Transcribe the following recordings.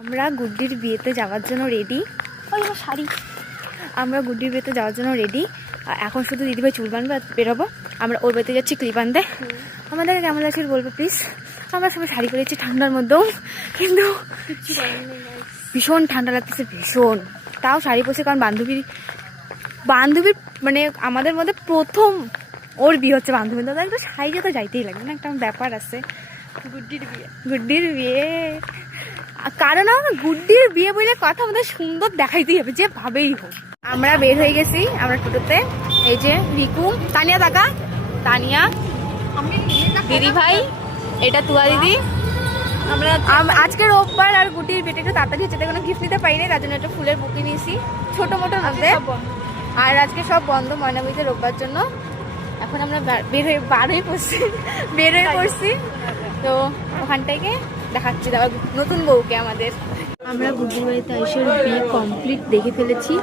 আমরা গুড্ডির বিয়েতে যাওয়ার জন্য রেডি। ওই আমার শাড়ি। আমরা গুড্ডির বিয়েতে যাওয়ার জন্য রেডি। এখন শুধু দিদিভাই চুল বানবে আর বেরোবো। আমরা ওর বাড়িতে যাচ্ছি ক্লিপ আনতে। আমাদেরকে কেমন লাগছে বলবো প্লিজ। আমরা সবাই শাড়ি পরেছি ঠান্ডার মধ্যেও, কিন্তু ভীষণ ঠান্ডা লাগতেছে ভীষণ। তাও শাড়ি পরছি কারণ বান্ধবীর মানে আমাদের মধ্যে প্রথম ওর বিয়ে হচ্ছে বান্ধবী, দাদা একটু শাড়িতে তো যাইতেই লাগে না, একটা ব্যাপার আছে। গুড্ডির বিয়ে কারণ আমার গুড্ডির বিয়ে বলে কথা আমাদের সুন্দর দেখাইতেই হবে যেভাবেই হোক। আমরা বের হয়ে গেছি আমরা টোটোতে। এই যে রিকু, তানিয়া টাকা, তানিয়া, দিদি ভাই, এটা তুয়া দিদি। আমরা আজকে রোববার আর গুড্ডির বিয়েটা একটু তাড়াতাড়ি হচ্ছে, কোনো গিফট নিতে পারিনি, তার জন্য একটা ফুলের বুকে নিয়েছি ছোট মোটোর মধ্যে। আর আজকে সব বন্ধ ময়নাগুড়িতে রোববার জন্য। এখন আমরা বের হয়ে পড়ছি তো ওখান থেকে দেখাচ্ছি দাদা নতুন বউকে আমাদের। আমরা গুড্ডির বাড়িতে এসে বিয়ে কমপ্লিট দেখে ফেলেছি।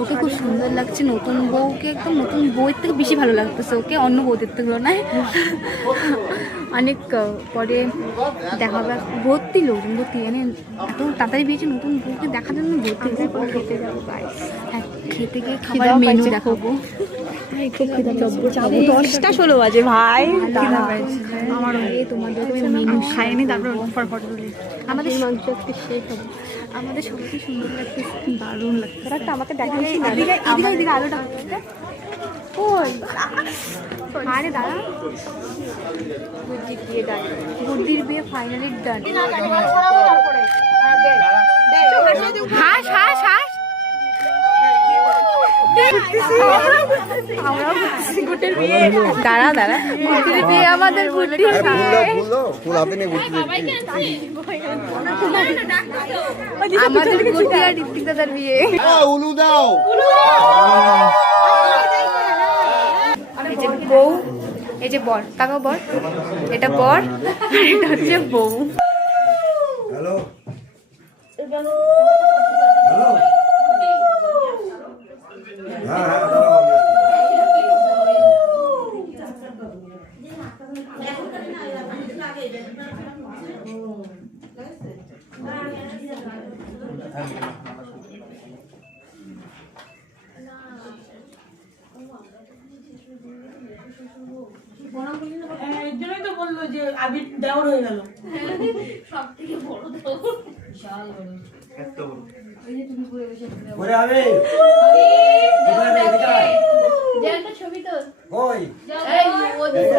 ওকে খুব সুন্দর লাগছে, নতুন বউকে একদম নতুন বউয়ের থেকে বেশি ভালো লাগতেছে ওকে অন্য বউদের তুলনায়। অনেক পরে দেখা হবে, ভর্তি লোকজন ভর্তি, মানে এত তাড়াতাড়ি বিয়েছে নতুন বউকে দেখার জন্য ভর্তি হয়েছে। খেতে যাবো, হ্যাঁ খেতে গিয়ে খাবার মেনু দেখাবো। 10টা 16 বাজে ভাই, আমার তোমাদের মেনু খাইনি, তারপর ফটো তুলি। আমাদের মাংস একটু শেষ হবে। আমাদের সবচেয়ে সুন্দর লাগতেছে, দারুণ লাগছে। একটা আমাকে দেখাচ্ছি না, এদিকে আলোটা ওই আরে দাঁড়া। গুড্ডির বিয়ে ফাইনালি ডান। হাস হাস হাস, আমরাও গুড্ডির বিয়ে। দাঁড়া গুড্ডির বিয়ে আমাদের গুড্ডির আমাদের গুড্ডি আর ঋত্বিক দাদার বিয়ে। এই যে বউ, এই যে বর, তাকাও বর, এটা বর আর এটা হচ্ছে বউ। হ্যালো জন্যই তো বললো যে আবির দেওয়ার হয়ে গেল। সব থেকে বড় তো বিশাল বড়, এত বড়। ওই যে তুমি পুরো বসে ওরে আবে জেলটা ছবি তো কই এই ওদিকে